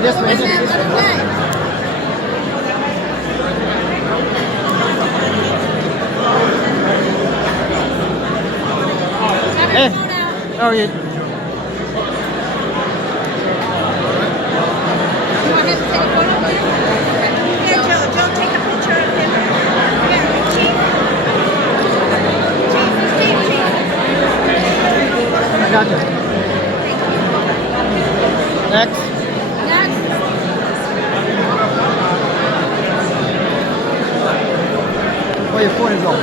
way, this way. Hey, how are you? I got you. Next. Oh, your phone is off.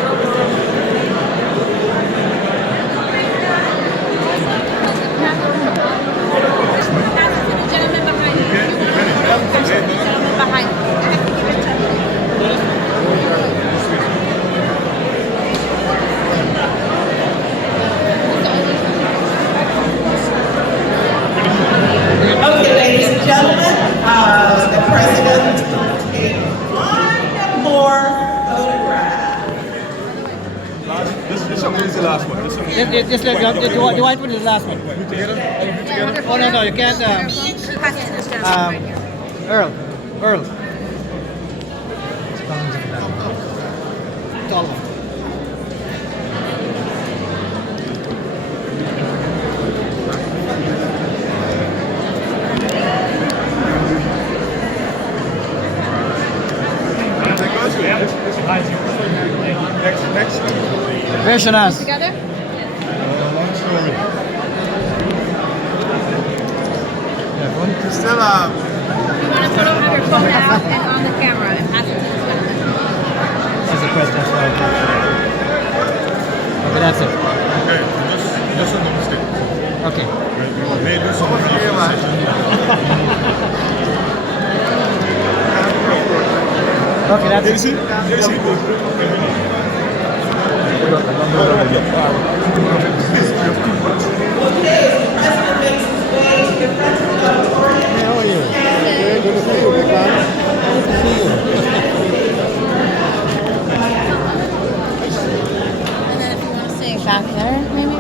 Okay, ladies and gentlemen, the president will take one more photograph. This one is the last one. This one. Do I put the last one? Oh, no, you can't. Earl. Tall one. Next. Where's GUYANA'S? Together? Still, You want to put your phone out and on the camera and pass it to this guy. That's the question. Okay, that's it. okay, just a mistake. Okay. Maybe someone Okay, that's it. Okay, the president makes his way to the front of the auditorium. How are you? Very good to see you, big man. Good to see you. And then if you want to stay back there, maybe?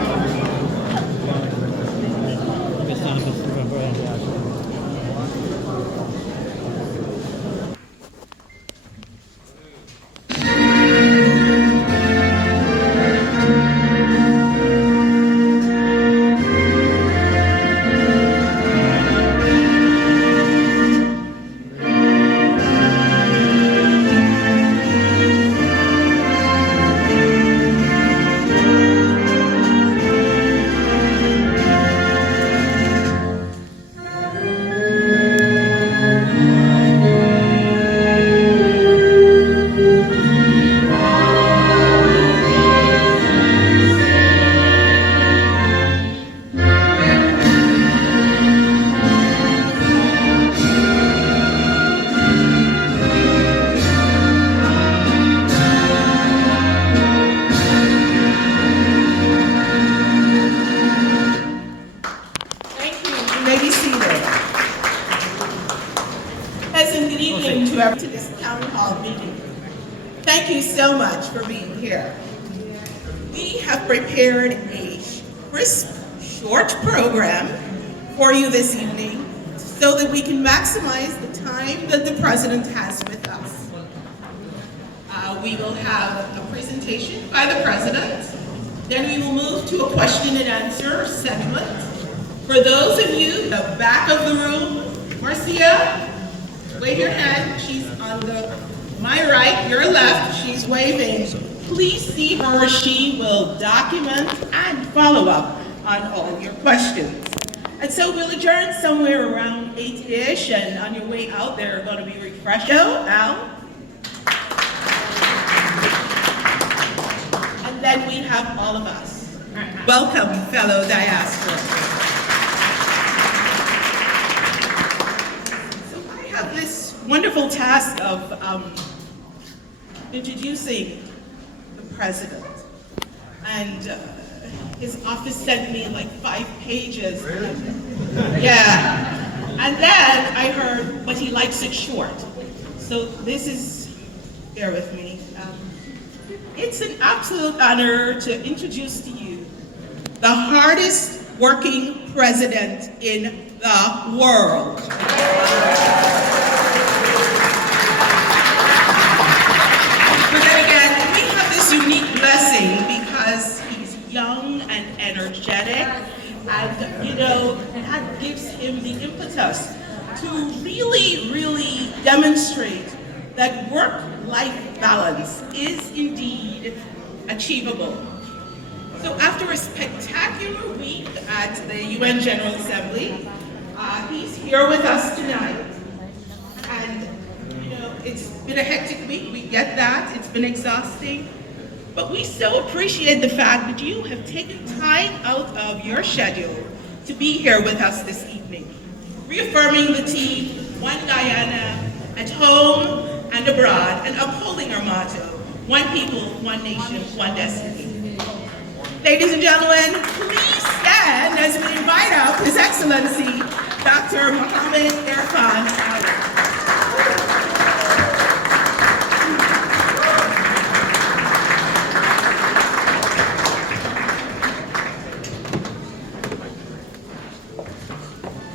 Thank you. You may be seated. Pleasant good evening to this town hall meeting. Thank you so much for being here. We have prepared a crisp, short program for you this evening so that we can maximize the time that the president has with us. We will have a presentation by the president. Then we will move to a question and answer segment. For those of you in the back of the room, Marcia, wave your hand. She's on my right, your left. She's waving. Please see her. She will document and follow up on all your questions. And so we'll adjourn somewhere around 8-ish, and on your way out, there are going to be refreshments. Al. And then we have all of us. Welcome, fellow diaspora. This wonderful task of introducing the president, and his office sent me like 5 pages. Yeah, and then I heard, but he likes it short. So this is, bear with me. It's an absolute honor to introduce to you the hardest working president in the world. But then again, we have this unique blessing because he's young and energetic, and that gives him the impetus to really demonstrate that work-life balance is indeed achievable. So after a spectacular week at the UN General Assembly, he's here with us tonight. And it's been a hectic week, we get that, it's been exhausting. But we so appreciate the fact that you have taken time out of your schedule to be here with us this evening, reaffirming the team, One Guyana, at home and abroad, and upholding our motto, one people, one nation, one destiny. Ladies and gentlemen, please stand as we invite up His Excellency, Dr. Mohammed IRFAAN.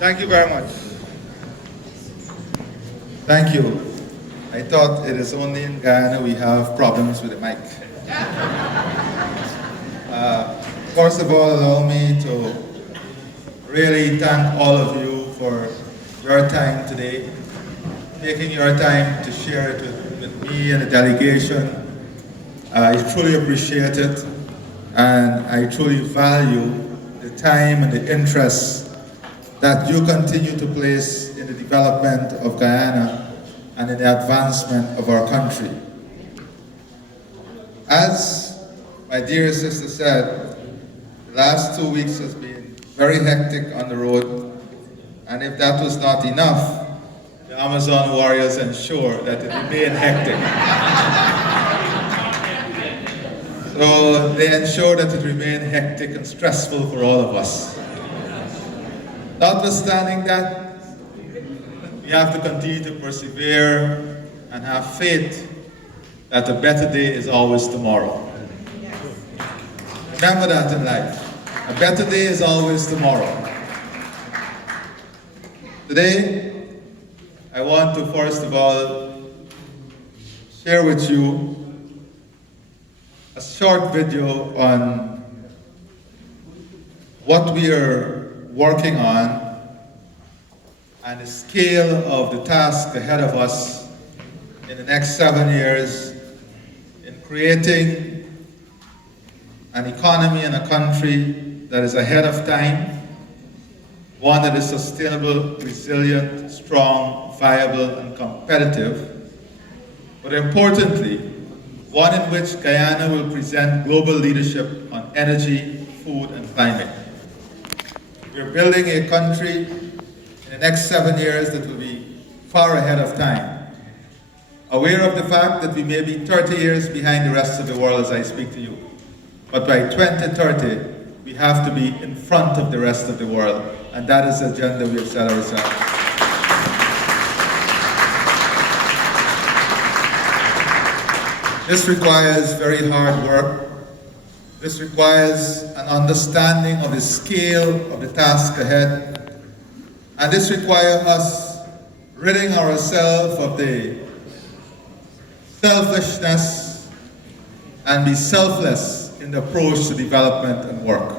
Thank you very much. Thank you. I thought it is only in Guyana we have problems with the mic. First of all, allow me to really thank all of you for your time today, taking your time to share it with me and the delegation. I truly appreciate it, and I truly value the time and the interest that you continue to place in the development of Guyana and in the advancement of our country. As my dear sister said, the last 2 weeks has been very hectic on the road, and if that was not enough, the Amazon warriors ensure that it remained hectic. So they ensure that it remained hectic and stressful for all of us. Notwithstanding that, we have to continue to persevere and have faith that a better day is always tomorrow. Remember that in life. A better day is always tomorrow. Today, I want to first of all share with you a short video on what we are working on and the scale of the task ahead of us in the next 7 years in creating an economy and a country that is ahead of time, one that is sustainable, resilient, strong, viable, and competitive, but importantly, one in which Guyana will present global leadership on energy, food, and climate. We're building a country in the next 7 years that will be far ahead of time. Aware of the fact that we may be 30 years behind the rest of the world as I speak to you. But by 2030, we have to be in front of the rest of the world. And that is the agenda we have set ourselves. This requires very hard work. This requires an understanding of the scale of the task ahead. And this requires us ridding ourselves of the selfishness and be selfless in the approach to development and work.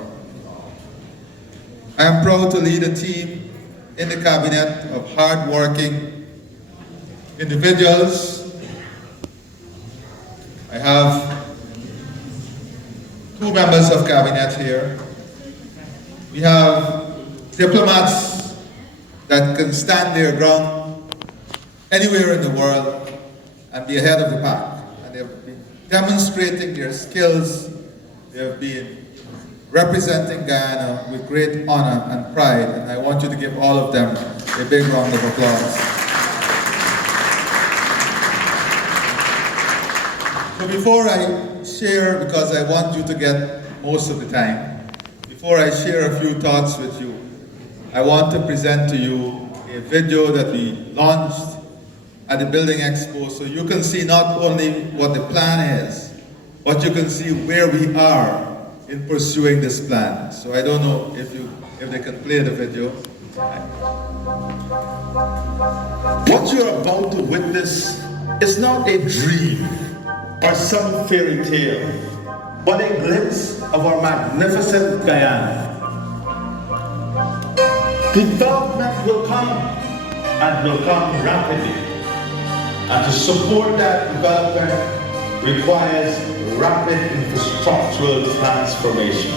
I am proud to lead a team in the cabinet of hard-working individuals. I have 2 members of cabinet here. We have diplomats that can stand their ground anywhere in the world and be ahead of the pack. And they've been demonstrating their skills. They have been representing Guyana with great honor and pride. And I want you to give all of them a big round of applause. So before I share, because I want you to get most of the time, before I share a few thoughts with you, I want to present to you a video that we launched at the Building Expo so you can see not only what the plan is, but you can see where we are in pursuing this plan. So I don't know if they can play the video. What you're about to witness is not a dream or some fairy tale, but a glimpse of our magnificent Guyana. Development will come, and will come rapidly. And to support that development requires rapid infrastructural transformation.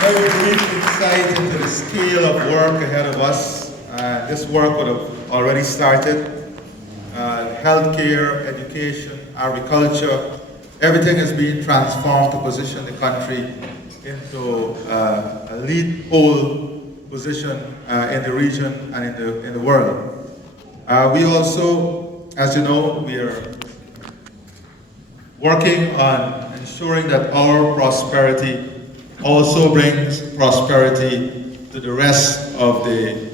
very brief insight into the scale of work ahead of us. This work would have already started. Healthcare, education, agriculture, everything is being transformed to position the country into a lead pole position in the region and in the world. We also, as you know, we are working on ensuring that our prosperity also brings prosperity to the rest of the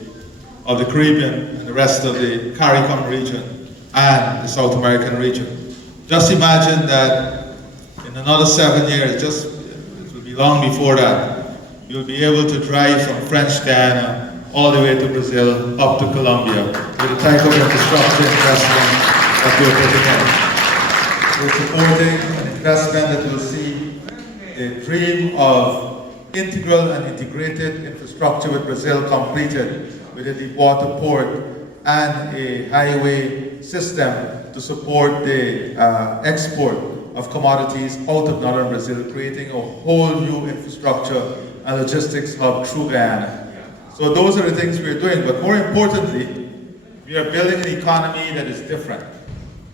Caribbean and the rest of the CARICOM region and the South American region. Just imagine that in another 7 years, it will be long before that, you'll be able to drive from French Guyana all the way to Brazil, up to Colombia, with the type of infrastructure investment that we're putting in. We're supporting an investment that will see the dream of integral and integrated infrastructure with Brazil completed with a deep water port and a highway system to support the export of commodities out of northern Brazil, creating a whole new infrastructure and logistics hub through Guyana. So those are the things we're doing, but more importantly, we are building an economy that is different.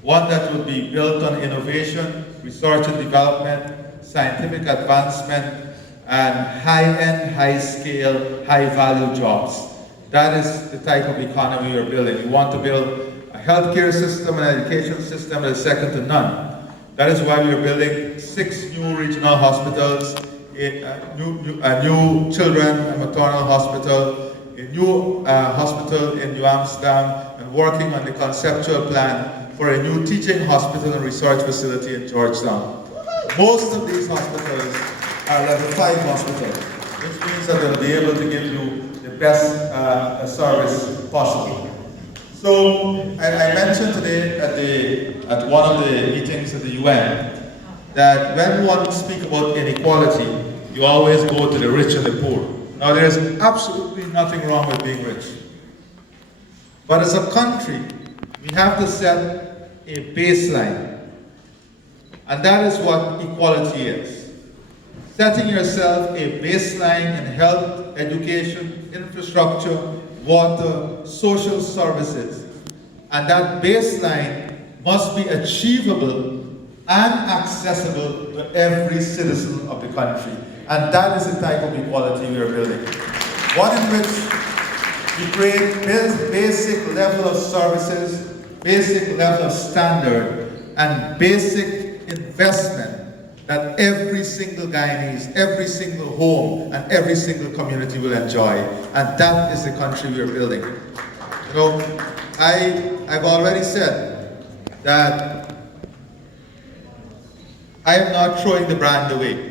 One that will be built on innovation, research and development, scientific advancement, and high-end, high-scale, high-value jobs. That is the type of economy we're building. We want to build a healthcare system and education system that is second to none. That is why we are building 6 new regional hospitals, a new children and maternal hospital, a new hospital in New Amsterdam, and working on the conceptual plan for a new teaching hospital and research facility in Georgetown. Most of these hospitals are level 5 hospitals, which means that they'll be able to give you the best service possible. So I mentioned today at one of the meetings at the UN that when one speaks about inequality, you always go to the rich and the poor. Now there is absolutely nothing wrong with being rich. But as a country, we have to set a baseline. And that is what equality is. Setting yourself a baseline in health, education, infrastructure, water, social services. And that baseline must be achievable and accessible to every citizen of the country. And that is the type of equality we are building. One in which we create basic level of services, basic level of standard, and basic investment that every single Guyanese, every single home, and every single community will enjoy. And that is the country we are building. You know, I've already said that I am not throwing the brand away.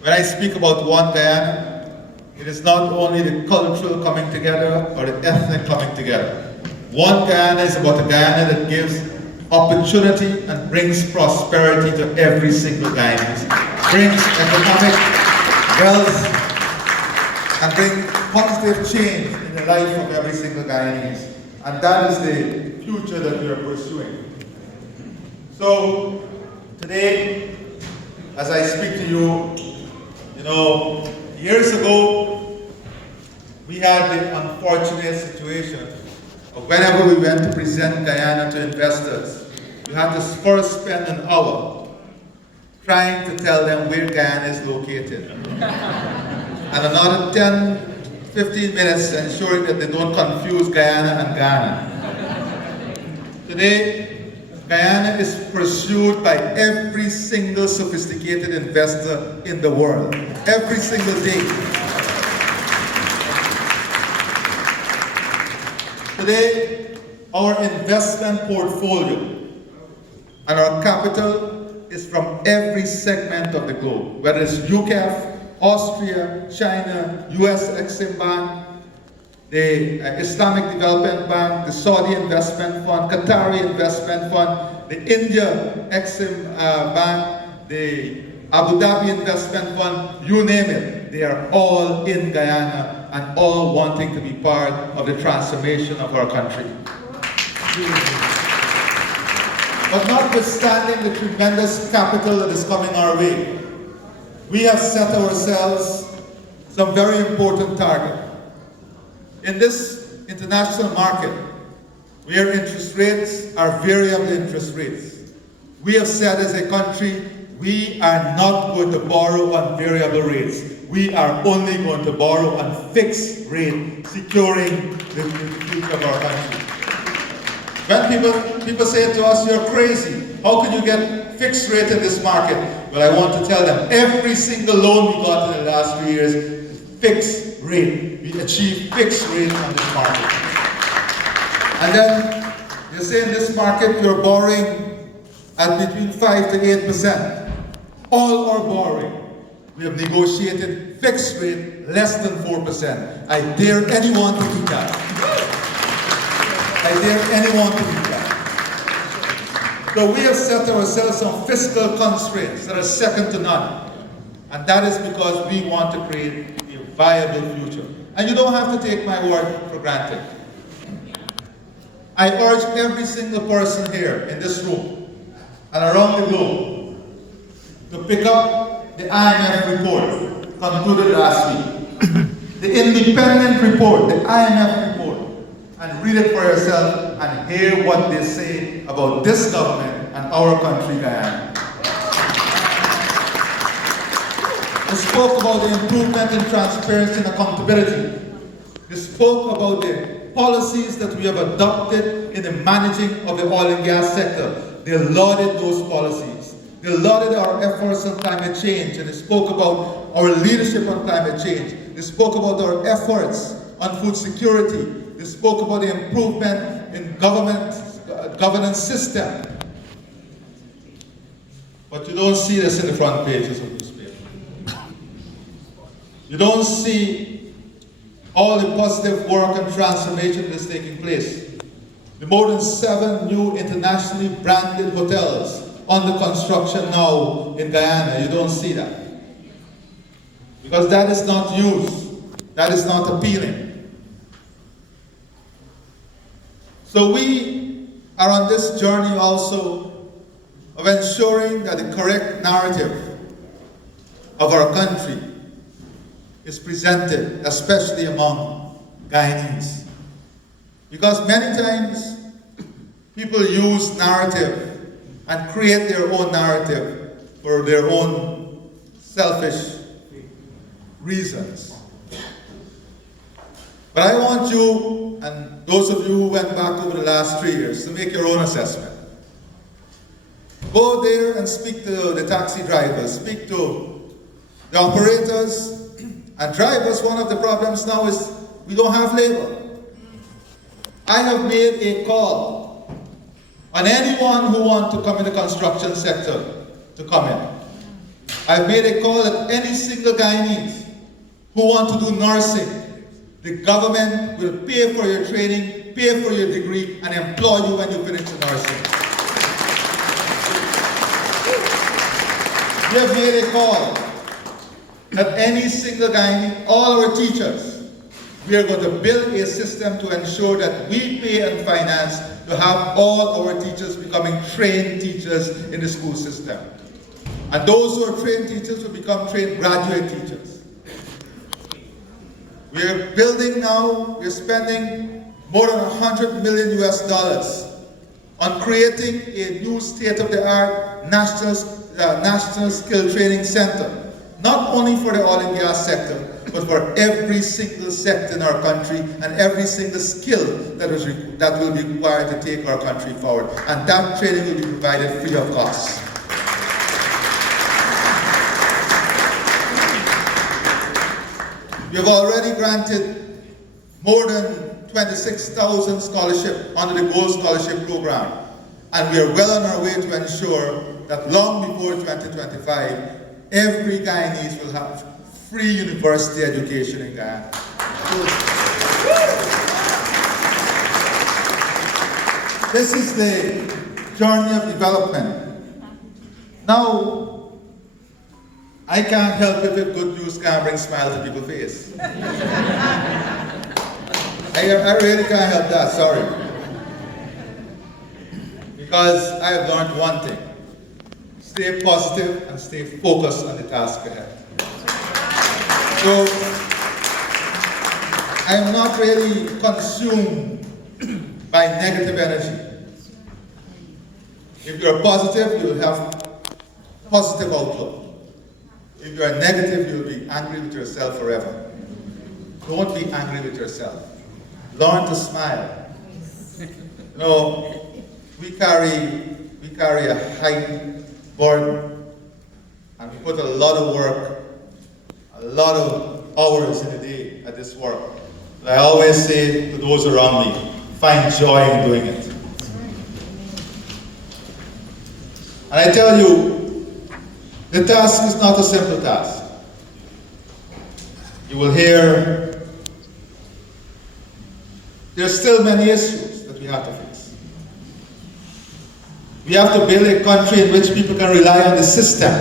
When I speak about one Guyana, it is not only the cultural coming together or the ethnic coming together. One Guyana is about a Guyana that gives opportunity and brings prosperity to every single Guyanese, brings economic wealth, and brings positive change in the life of every single Guyanese. And that is the future that we are pursuing. So, today, as I speak to you, you know, years ago, we had the unfortunate situation of whenever we went to present Guyana to investors, you had to first spend an hour trying to tell them where Guyana is located. And another 10, 15 minutes ensuring that they don't confuse Guyana and Ghana. Today, Guyana is pursued by every single sophisticated investor in the world, every single day. Today, our investment portfolio and our capital is from every segment of the globe, whether it's UCAF, Austria, China, US Exim Bank, the Islamic Development Bank, the Saudi Investment Fund, Qatari Investment Fund, the India Exim Bank, the Abu Dhabi Investment Fund, you name it. They are all in Guyana and all wanting to be part of the transformation of our country. But notwithstanding the tremendous capital that is coming our way, we have set ourselves some very important targets. In this international market, where interest rates are variable interest rates, we have said as a country, we are not going to borrow on variable rates. We are only going to borrow on fixed rate, securing the future of our country. When people say to us, you're crazy, how can you get fixed rate in this market? Well, I want to tell them, every single loan we got in the last 3 years is fixed rate. We achieved fixed rate on this market. And then, you say in this market, you're borrowing at between 5 to 8%. All our borrowing, we have negotiated fixed rate less than 4%. I dare anyone to do that. I dare anyone to do that. So we have set ourselves some fiscal constraints that are second to none. And that is because we want to create a viable future. And you don't have to take my word for granted. I urge every single person here in this room and around the globe to pick up the IMF report concluded last week. The independent report, the IMF report, and read it for yourself and hear what they say about this government and our country, Guyana. They spoke about the improvement in transparency and accountability. They spoke about the policies that we have adopted in the managing of the oil and gas sector. They lauded those policies. They lauded our efforts on climate change, and they spoke about our leadership on climate change. They spoke about our efforts on food security. They spoke about the improvement in governance system. But you don't see this in the front pages of newspaper. You don't see all the positive work and transformation that is taking place. The more than 7 new internationally branded hotels under construction now in Guyana, you don't see that. Because that is not used. That is not appealing. So we are on this journey also of ensuring that the correct narrative of our country is presented, especially among Guyanese. Because many times people use narrative and create their own narrative for their own selfish reasons. But I want you, and those of you who went back over the last 3 years, to make your own assessment. Go there and speak to the taxi drivers, speak to the operators and drivers. One of the problems now is we don't have labor. I have made a call on anyone who wants to come in the construction sector to come in. I've made a call at any single Guyanese who want to do nursing. The government will pay for your training, pay for your degree, and employ you when you finish the nursing. We have made a call that any single Guyanese, all our teachers, we are going to build a system to ensure that we pay and finance to have all our teachers becoming trained teachers in the school system. And those who are trained teachers will become trained graduate teachers. We are building now, we're spending more than $100 million on creating a new state-of-the-art national skill training center. Not only for the oil and gas sector, but for every single sector in our country and every single skill that will be required to take our country forward. And that training will be provided free of cost. We have already granted more than 26,000 scholarships under the Gold Scholarship Program. And we are well on our way to ensure that long before 2025, every Guyanese will have free university education in Guyana. This is the journey of development. Now, I can't help it if good news can't bring smiles to people's face. I really can't help that, sorry. Because I have learned one thing. stay positive and stay focused on the task ahead. So, I am not really consumed by negative energy. If you're positive, you'll have positive outlook. If you are negative, you'll be angry with yourself forever. Don't be angry with yourself. Learn to smile. You know, we carry a high burden, and we put a lot of work, a lot of hours in a day at this work. But I always say to those around me, find joy in doing it. And I tell you, the task is not a simple task. You will hear there's still many issues that we have to fix. We have to build a country in which people can rely on the system.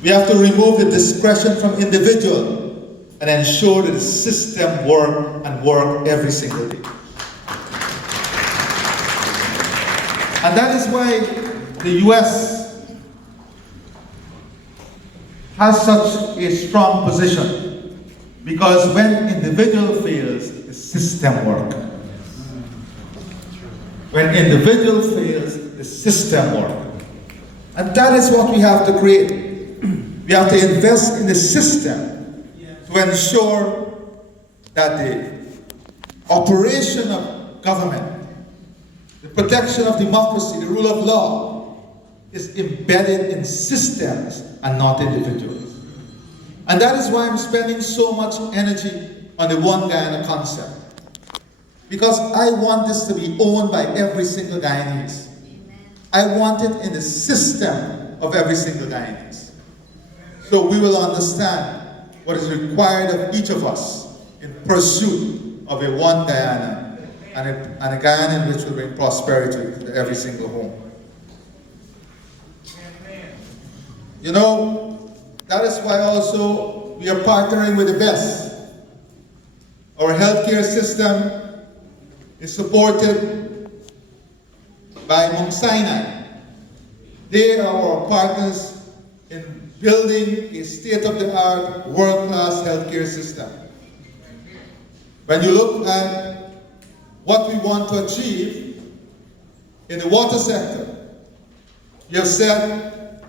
We have to remove the discretion from individual and ensure that the system work every single day. And that is why the US has such a strong position, because when individual fails, the system works. When individual fails, the system works. And that is what we have to create. We have to invest in the system to ensure that the operation of government, the protection of democracy, the rule of law, is embedded in systems and not individuals. And that is why I'm spending so much energy on the One Guyana concept. Because I want this to be owned by every single Guyanese. I want it in the system of every single Guyanese. So we will understand what is required of each of us in pursuit of a One Guyana and a Guyana in which will bring prosperity to every single home. You know, that is why also we are partnering with the best. Our healthcare system is supported by Mount Sinai. They are our partners in building a state-of-the-art, world-class healthcare system. When you look at what we want to achieve in the water sector, you have said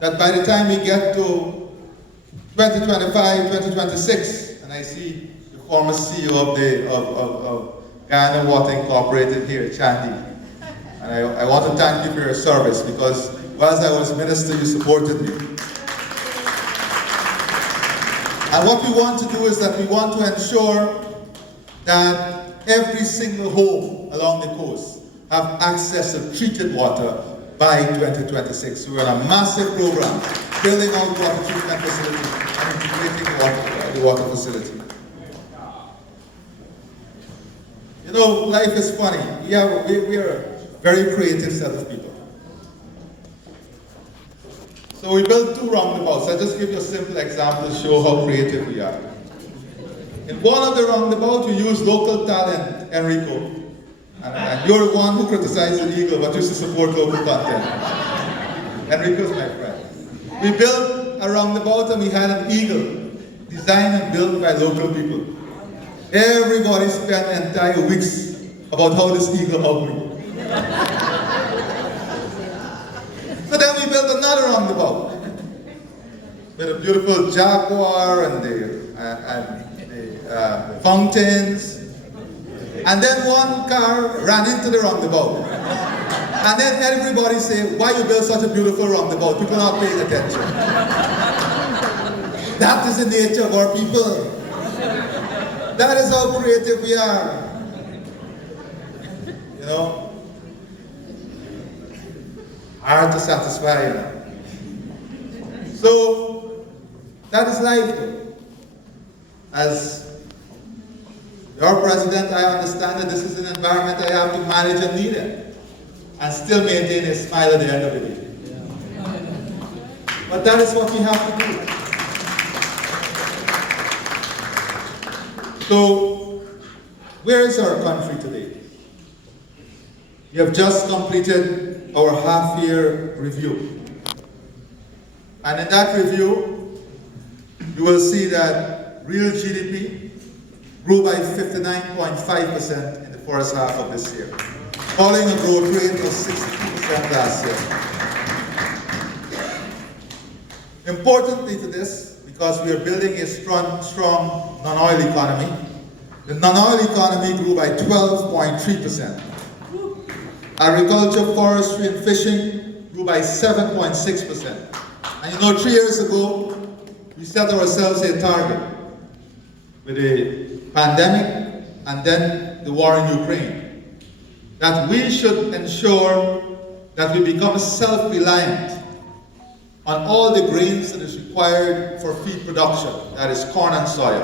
that by the time we get to 2025, 2026, and I see the former CEO of Guyana Water Incorporated here, Chandy, and I want to thank you for your service, because whilst I was minister, you supported me. And what we want to do is that we want to ensure that every single home along the coast have access to treated water by 2026. We're on a massive program, building out water treatment facilities and integrating the water facility. You know, life is funny. We are a very creative set of people. So we built two roundabouts. I'll just give you a simple example to show how creative we are. In one of the roundabouts, we used local talent, Enrico. And you're the one who criticized the eagle, but used to support local content. Enrico's my friend. We built a roundabout and we had an eagle designed and built by local people. Everybody spent entire weeks about how this eagle helped me. So then we built another roundabout with a beautiful jaguar and the fountains. And then one car ran into the roundabout. And then everybody said, why you build such a beautiful roundabout? People are not paying attention. That is the nature of our people. That is how creative we are. You know? Hard to satisfy, you know? So, that is life, though. As your president, I understand that this is an environment I have to manage and lead in, and still maintain a smile at the end of the day. But that is what we have to do. So, where is our country today? We have just completed our half-year review. And in that review, you will see that real GDP grew by 59.5% in the first half of this year, following a growth rate of 62% last year. Importantly to this, because we are building a strong non-oil economy, the non-oil economy grew by 12.3%. Agriculture, forestry, and fishing grew by 7.6%. And you know, 3 years ago, we set ourselves a target with the pandemic and then the war in Ukraine, that we should ensure that we become self-reliant on all the grains that is required for feed production, that is corn and soya.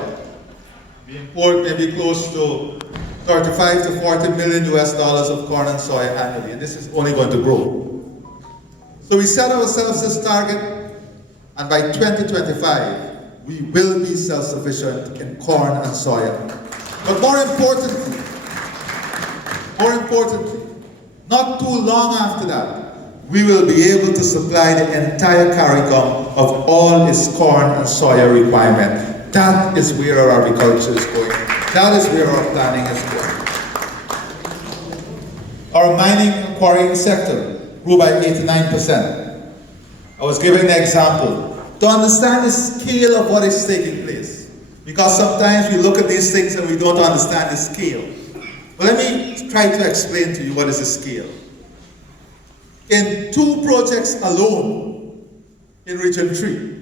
We import maybe close to 35 to 40 million US dollars of corn and soya annually, and this is only going to grow. So we set ourselves this target, and by 2025, we will be self-sufficient in corn and soya. But more importantly, not too long after that, we will be able to supply the entire CARICOM of all its corn and soya requirement. That is where our agriculture is going. That is where our planning is going. Our mining and quarrying sector grew by 89%. I was giving the example to understand the scale of what is taking place. Because sometimes we look at these things and we don't understand the scale. But let me try to explain to you what is the scale. In 2 projects alone in Region 3,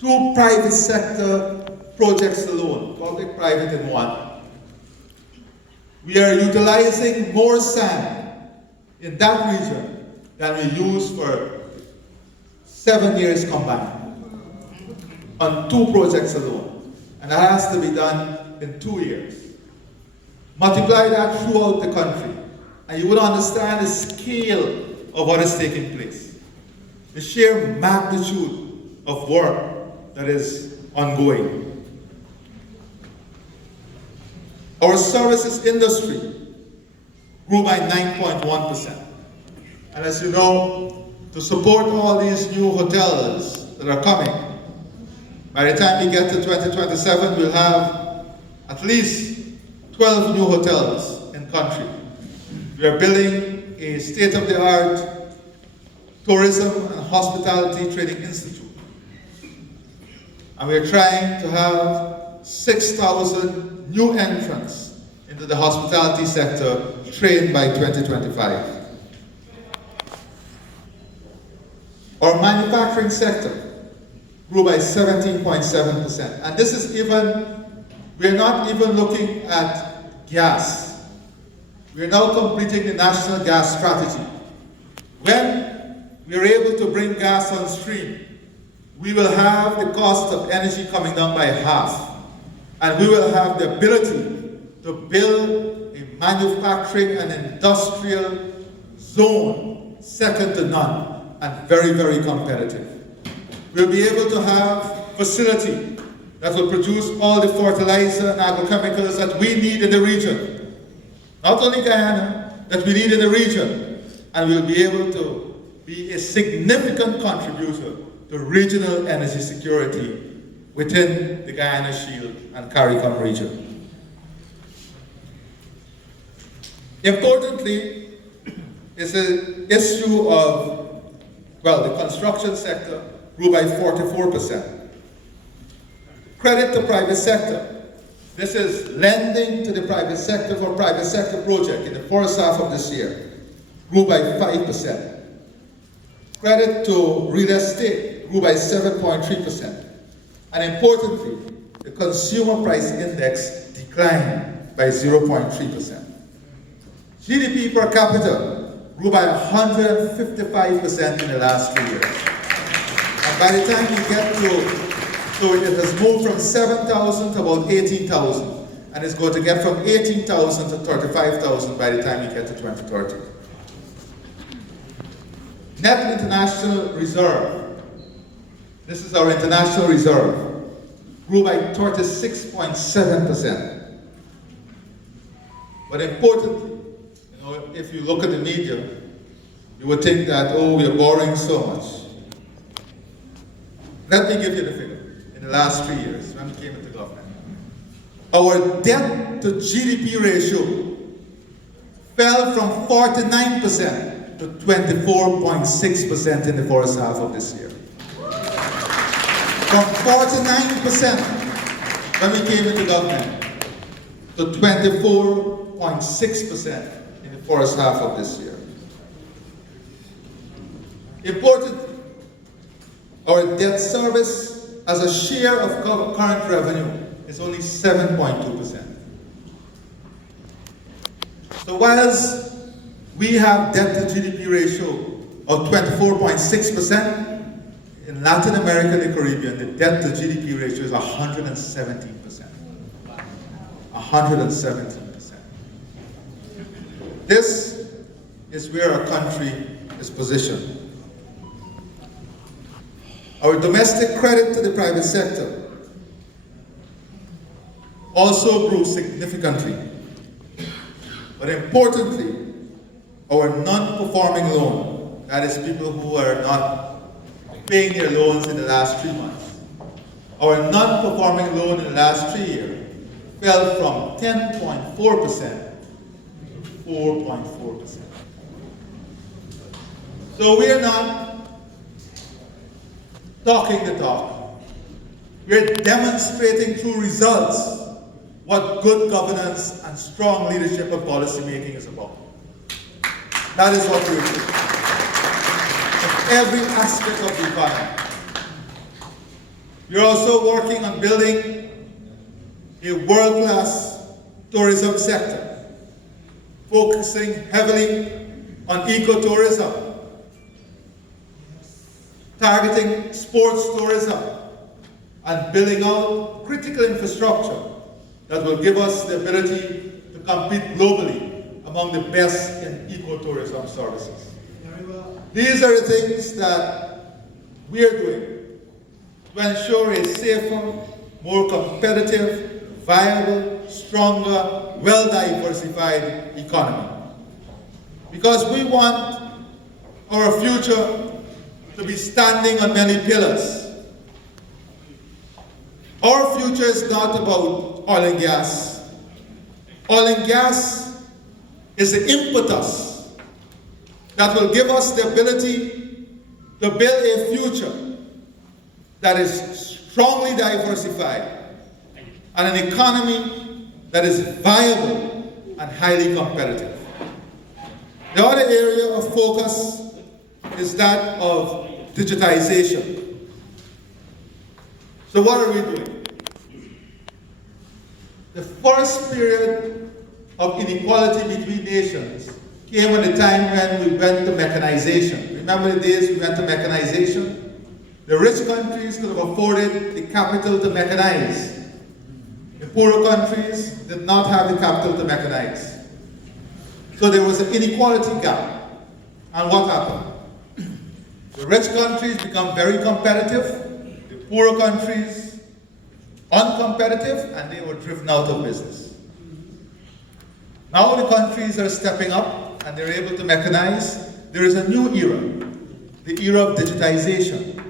2 private sector projects alone, public-private in one, we are utilizing more sand in that region than we use for 7 years combined on 2 projects alone. And that has to be done in 2 years. Multiply that throughout the country, and you would understand the scale of what is taking place. The sheer magnitude of work that is ongoing. Our services industry grew by 9.1%. And as you know, to support all these new hotels that are coming, by the time we get to 2027, we'll have at least 12 new hotels in country. We are building a state-of-the-art tourism and hospitality training institute. And we are trying to have 6,000 new entrants into the hospitality sector trained by 2025. Our manufacturing sector grew by 17.7%. And this is we're not even looking at gas. We're now completing the national gas strategy. When we're able to bring gas on stream, we will have the cost of energy coming down by half. And we will have the ability to build a manufacturing and industrial zone second to none and very, very competitive. We'll be able to have facility that will produce all the fertilizer and agrochemicals that we need in the region. Not only Guyana, that we need in the region. And we'll be able to be a significant contributor to regional energy security within the Guyana Shield and CARICOM region. Importantly, is the issue of, the construction sector grew by 44%. Credit to private sector. This is lending to the private sector for private sector project in the first half of this year. Grew by 5%. Credit to real estate grew by 7.3%. And importantly, the consumer price index declined by 0.3%. GDP per capita grew by 155% in the last 3 years. And by the time you get so it has moved from 7,000 to about 18,000, and it's going to get from 18,000 to 35,000 by the time you get to 2030. Net international reserve, this is our international reserve, grew by 36.7%. But importantly, if you look at the media, You would think that, oh, we are borrowing so much. Let me give you the figure. In the last 3 years, when we came into government, our debt to GDP ratio fell from 49% to 24.6% in the first half of this year. From 49% when we came into government to 24.6% in the first half of this year. Importantly, our debt service as a share of current revenue is only 7.2%. So whilst we have debt to GDP ratio of 24.6%, in Latin America and the Caribbean, the debt to GDP ratio is 117%. 117%. This is where our country is positioned. Our domestic credit to the private sector also grew significantly. But importantly, our non-performing loan, that is people who are not paying their loans in the last 3 months. Our non-performing loan in the last 3 years fell from 10.4% to 4.4%. So we are not talking the talk. We're demonstrating through results what good governance and strong leadership and policy making is about. That is what we're doing. Every aspect of the economy. We're also working on building a world-class tourism sector, focusing heavily on ecotourism, targeting sports tourism, and building out critical infrastructure that will give us the ability to compete globally among the best in ecotourism services. These are the things that we are doing to ensure a safer, more competitive, viable, stronger, well-diversified economy. Because we want our future to be standing on many pillars. Our future is not about oil and gas. Oil and gas is the impetus that will give us the ability to build a future that is strongly diversified and an economy that is viable and highly competitive. The other area of focus is that of digitization. So what are we doing? The first period of inequality between nations came at the time when we went to mechanization. Remember the days we went to mechanization? The rich countries could have afforded the capital to mechanize. The poorer countries did not have the capital to mechanize. So there was an inequality gap. And what happened? The rich countries become very competitive, the poorer countries uncompetitive, and they were driven out of business. Now the countries are stepping up and they're able to mechanize. There is a new era, the era of digitization.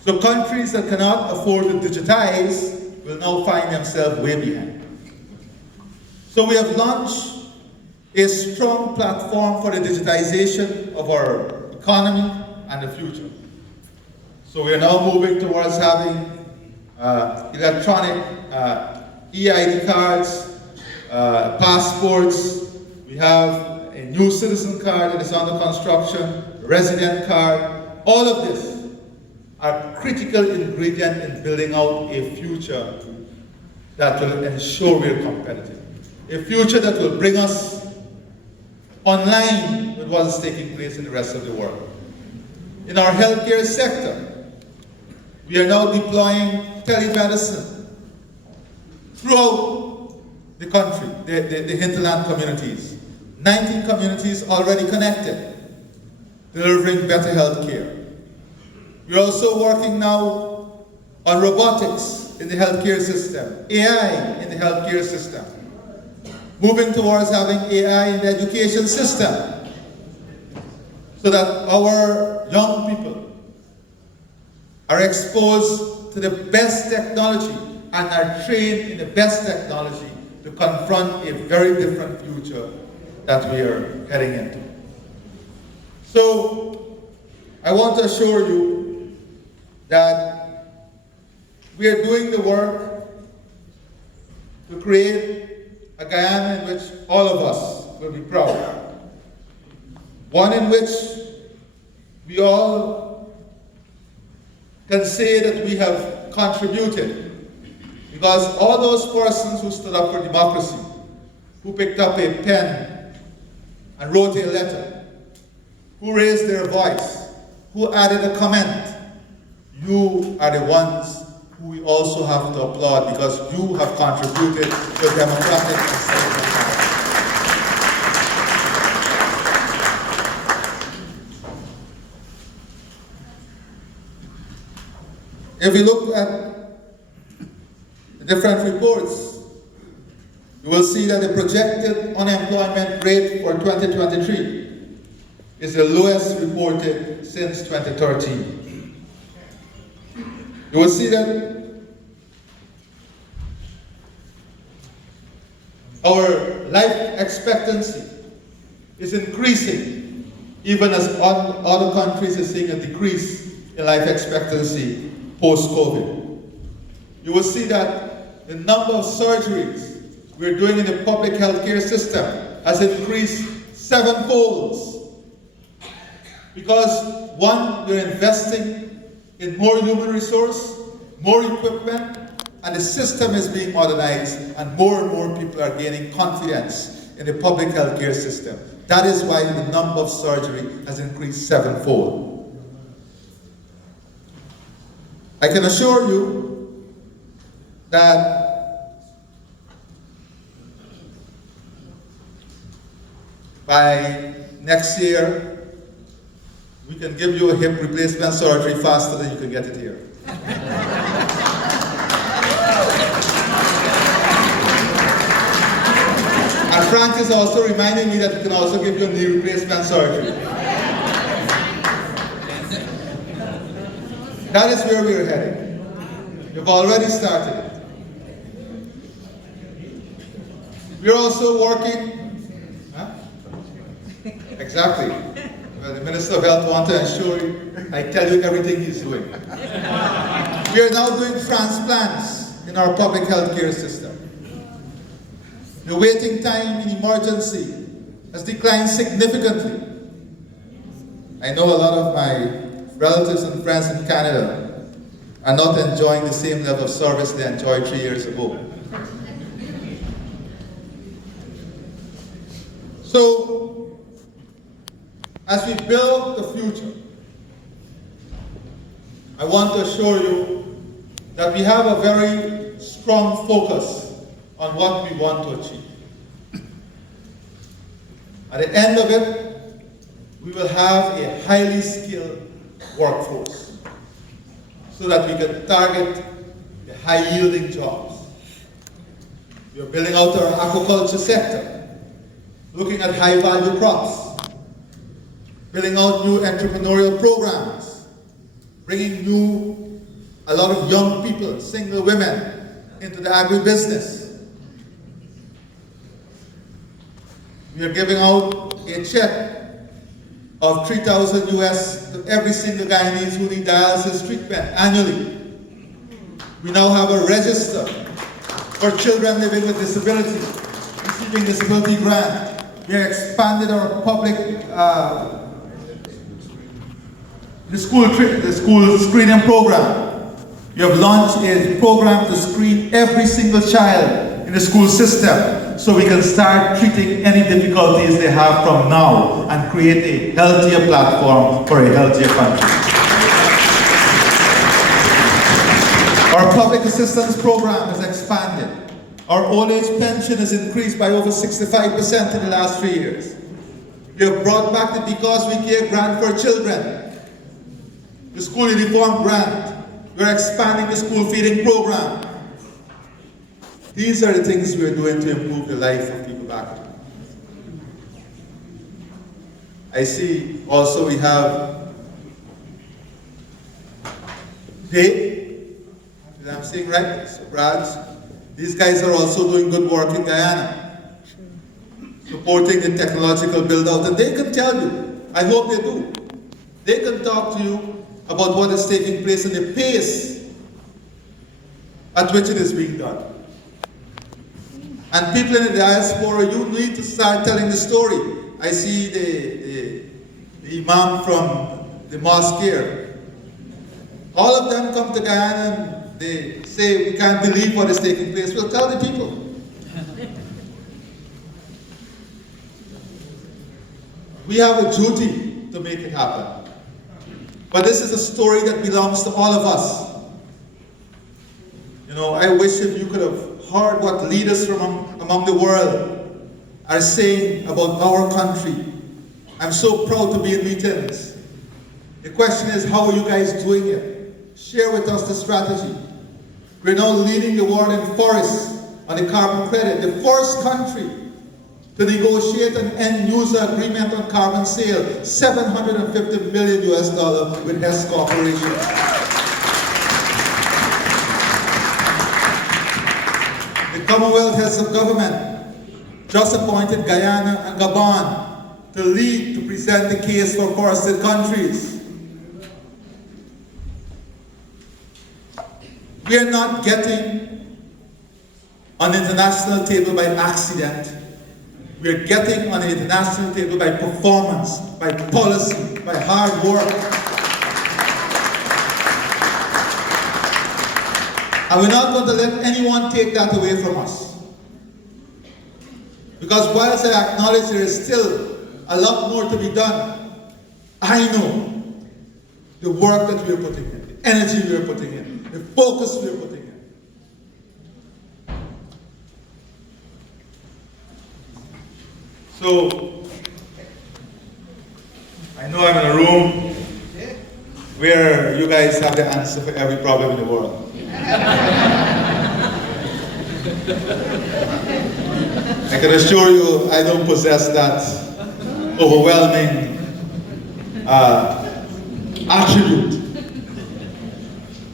So countries that cannot afford to digitize will now find themselves way behind. So we have launched a strong platform for the digitization of our economy and the future. So we are now moving towards having electronic EID cards, passports. We have a new citizen card that is under construction, resident card. All of this are critical ingredients in building out a future that will ensure we're competitive. A future that will bring us online with what is taking place in the rest of the world. In our healthcare sector, we are now deploying telemedicine throughout the country, the hinterland communities. 19 communities already connected, delivering better health care. We're also working now on robotics in the healthcare system, AI in the healthcare system, moving towards having AI in the education system. so that our young people are exposed to the best technology and are trained in the best technology to confront a very different future that we are heading into. So, I want to assure you that we are doing the work to create a Guyana in which all of us will be proud. One in which we all can say that we have contributed, because all those persons who stood up for democracy, who picked up a pen and wrote a letter, who raised their voice, who added a comment, you are the ones who we also have to applaud, because you have contributed to a democratic and safe environment. If we look at the different reports, you will see that the projected unemployment rate for 2023 is the lowest reported since 2013. You will see that our life expectancy is increasing, even as other countries are seeing a decrease in life expectancy post-COVID. You will see that the number of surgeries we're doing in the public healthcare system has increased 7-fold. Because one, we're investing in more human resource, more equipment, and the system is being modernized, and more people are gaining confidence in the public healthcare system. That is why the number of surgery has increased 7-fold. I can assure you that by next year, we can give you a hip replacement surgery faster than you can get it here. And Frank is also reminding me that we can also give you a knee replacement surgery. That is where we are heading. We've already started it. We're also working, Exactly. Well, the Minister of Health wants to ensure I tell you everything he's doing. We are now doing transplants in our public health care system. The waiting time in emergency has declined significantly. I know a lot of my relatives and friends in Canada are not enjoying the same level of service they enjoyed 3 years ago. So, as we build the future, I want to assure you that we have a very strong focus on what we want to achieve. At the end of it, we will have a highly skilled workforce so that we can target the high-yielding jobs. We are building out our aquaculture sector, looking at high-value crops, building out new entrepreneurial programs, bringing a lot of young people, single women, into the agribusiness. We are giving out a check of $3,000 US to every single Guyanese who need dialysis treatment annually. We now have a register for children living with disability, receiving disability grant. We have expanded our public, the school screening program. We have launched a program to screen every single child in the school system, so we can start treating any difficulties they have from now and create a healthier platform for a healthier country. Our public assistance program has expanded. Our old age pension has increased by over 65% in the last 3 years. We have brought back the Because We Care grant for children, the school uniform grant. We're expanding the school feeding program. These are the things we're doing to improve the life of people back home. I see also we have Dave, if I'm saying right, so Brad. These guys are also doing good work in Guyana, supporting the technological build-out, and they can tell you, I hope they do, they can talk to you about what is taking place and the pace at which it is being done. And people in the diaspora, you need to start telling the story. I see the imam from the mosque here. All of them come to Guyana and they say, we can't believe what is taking place. Well, tell the people. We have a duty to make it happen. But this is a story that belongs to all of us. You know, I wish if you could have heard what leaders from among the world are saying about our country. I'm so proud to be in meetings. The question is, how are you guys doing it? Share with us the strategy. We're now leading the world in forests on the carbon credit, the first country to negotiate an end-user agreement on carbon sale, $750 million with Hess Corporation. The Commonwealth Heads of Government just appointed Guyana and Gabon to lead to present the case for forested countries. We are not getting on the international table by accident. We are getting on the international table by performance, by policy, by hard work. And we're not going to let anyone take that away from us. Because whilst I acknowledge there is still a lot more to be done, I know the work that we are putting in, the energy we are putting in, the focus we are putting in. So, I know I'm in a room where you guys have the answer for every problem in the world. I can assure you I don't possess that overwhelming attribute.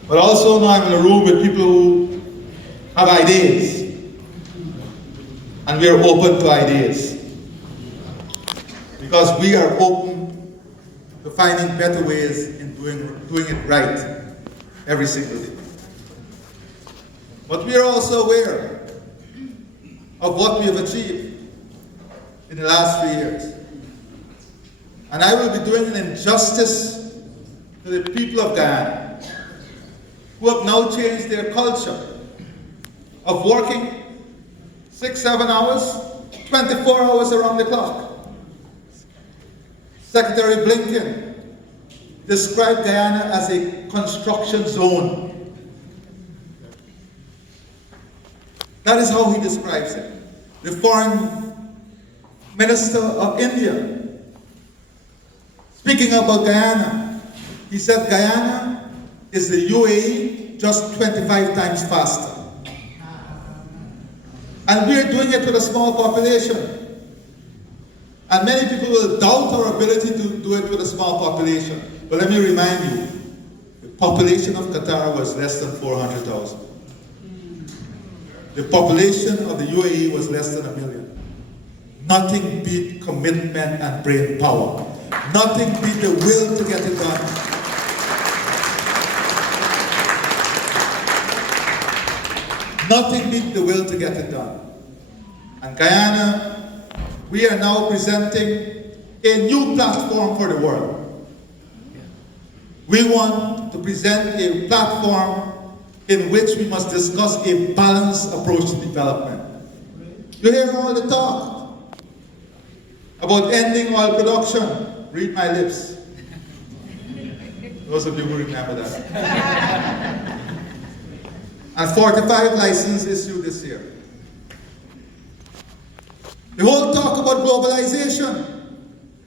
But also now I'm in a room with people who have ideas. And we are open to ideas. Because we are open to finding better ways in doing it right every single day. But we are also aware of what we have achieved in the last 3 years. And I will be doing an injustice to the people of Guyana, who have now changed their culture of working 6-7 hours, 24 hours around the clock. Secretary Blinken described Guyana as a construction zone. That is how he describes it. The Foreign Minister of India, speaking about Guyana, he said Guyana is the UAE just 25 times faster. And we are doing it with a small population. And many people will doubt our ability to do it with a small population. But let me remind you, the population of Qatar was less than 400,000. The population of the UAE was less than 1 million. Nothing beat commitment and brain power. Nothing beat the will to get it done. Nothing beat the will to get it done. And Guyana, we are now presenting a new platform for the world. We want to present a platform in which we must discuss a balanced approach to development. You hear all the talk about ending oil production. Read my lips. Those of you who remember that. And 45 licenses issued this year. The whole talk about globalization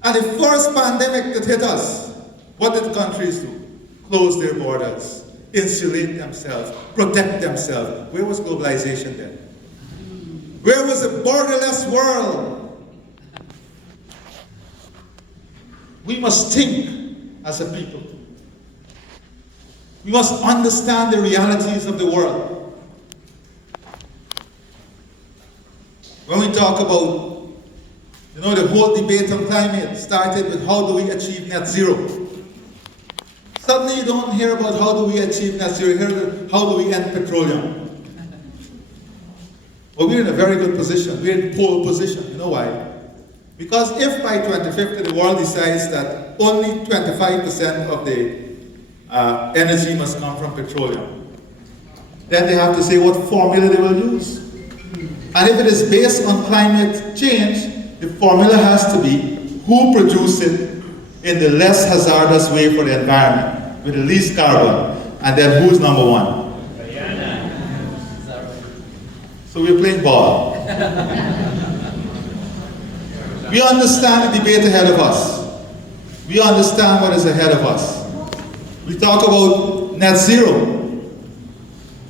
and the first pandemic that hit us, what did countries do? Close their borders, insulate themselves, protect themselves. Where was globalization then? Where was a borderless world? we must think as a people. We must understand the realities of the world. When we talk about, the whole debate on climate started with how do we achieve net zero. Suddenly you don't hear about how do we achieve net zero, you hear how do we end petroleum. Well, we're in a very good position. We're in pole position. You know why? Because if by 2050 the world decides that only 25% of the energy must come from petroleum, then they have to say what formula they will use. And if it is based on climate change, the formula has to be who produced it in the less hazardous way for the environment, with the least carbon, and then who's number one. So we're playing ball. We understand the debate ahead of us. We understand what is ahead of us. We talk about net zero,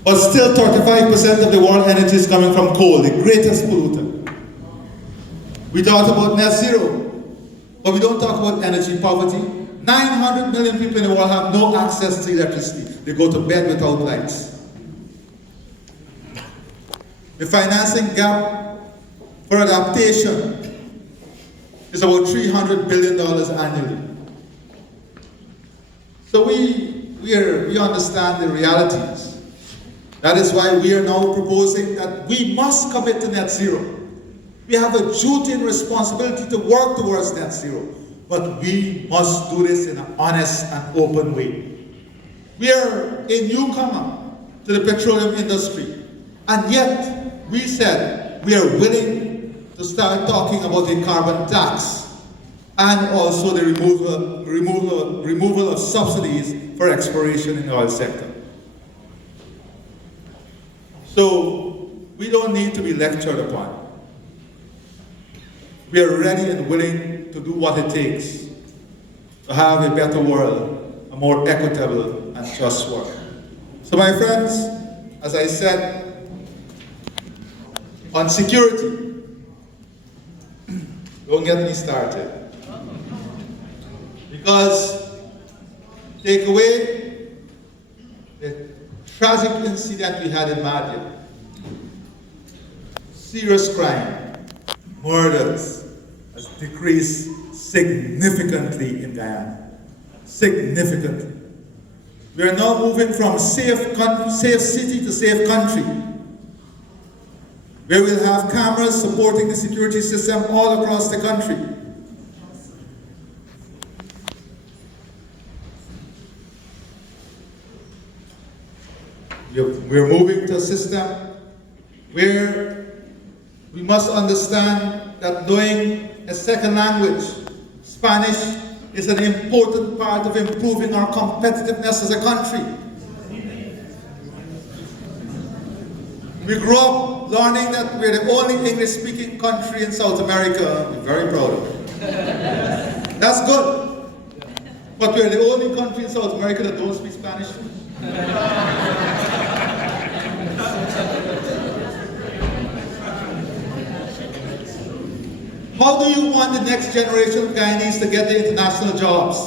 but still 35% of the world energy is coming from coal, the greatest polluter. We talk about net zero, but we don't talk about energy poverty. 900 million people in the world have no access to electricity. They go to bed without lights. The financing gap for adaptation is about $300 billion annually. So we understand the realities. That is why we are now proposing that we must commit to net zero. We have a duty and responsibility to work towards net zero, but we must do this in an honest and open way. We are a newcomer to the petroleum industry, and yet we said we are willing to start talking about a carbon tax and also the removal of subsidies for exploration in the oil sector. So we don't need to be lectured upon. We are ready and willing to do what it takes to have a better world, a more equitable and just world. So my friends, as I said, on security, don't get me started. Because take away the tragic incident we had in Madrid, serious crime, murders, has decreased significantly in Guyana. Significantly. We are now moving from safe city to safe country, where we'll have cameras supporting the security system all across the country. We're moving to a system where we must understand that knowing a second language, Spanish, is an important part of improving our competitiveness as a country. We grew up learning that we're the only English-speaking country in South America. We're very proud of it. That's good. But we're the only country in South America that don't speak Spanish. How do you want the next generation of Guyanese to get the international jobs?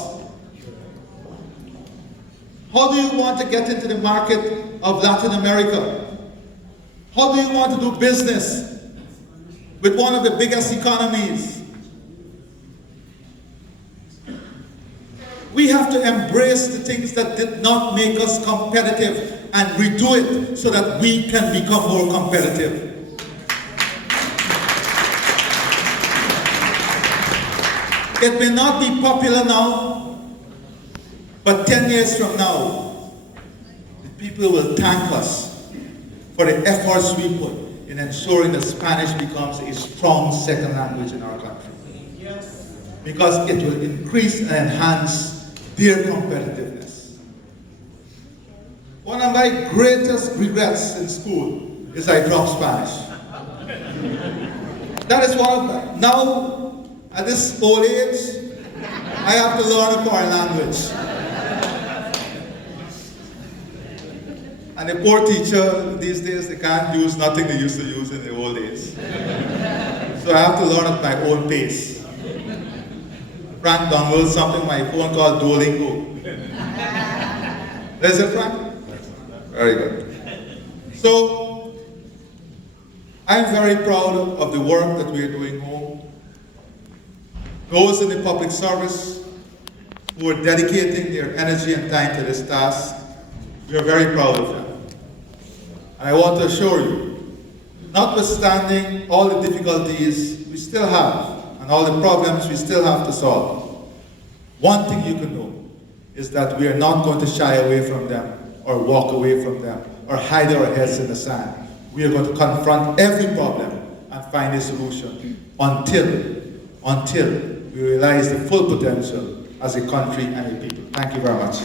How do you want to get into the market of Latin America? How do you want to do business with one of the biggest economies? We have to embrace the things that did not make us competitive and redo it so that we can become more competitive. It may not be popular now, but 10 years from now, the people will thank us for the efforts we put in ensuring that Spanish becomes a strong second language in our country. Yes. Because it will increase and enhance their competitiveness. One of my greatest regrets in school is I dropped Spanish. That is one of them. Now, at this old age, I have to learn a foreign language. And the poor teacher these days, they can't use nothing they used to use in the old days. So I have to learn at my own pace. Frank download something on my phone called Duolingo. There's a Frank? Very good. So, I'm very proud of the work that we are doing home. Those in the public service who are dedicating their energy and time to this task, we are very proud of them. And I want to assure you, notwithstanding all the difficulties we still have and all the problems we still have to solve, one thing you can know is that we are not going to shy away from them or walk away from them or hide our heads in the sand. We are going to confront every problem and find a solution until we realize the full potential as a country and a people. Thank you very much.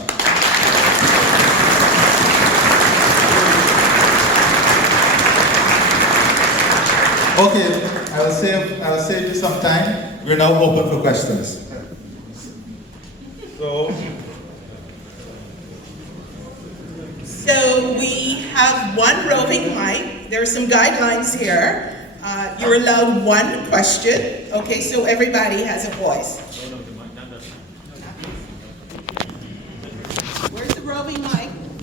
Okay, I will save you some time. We're now open for questions. So we have one roving mic. There are some guidelines here. You're allowed one question. Okay, so everybody has a voice.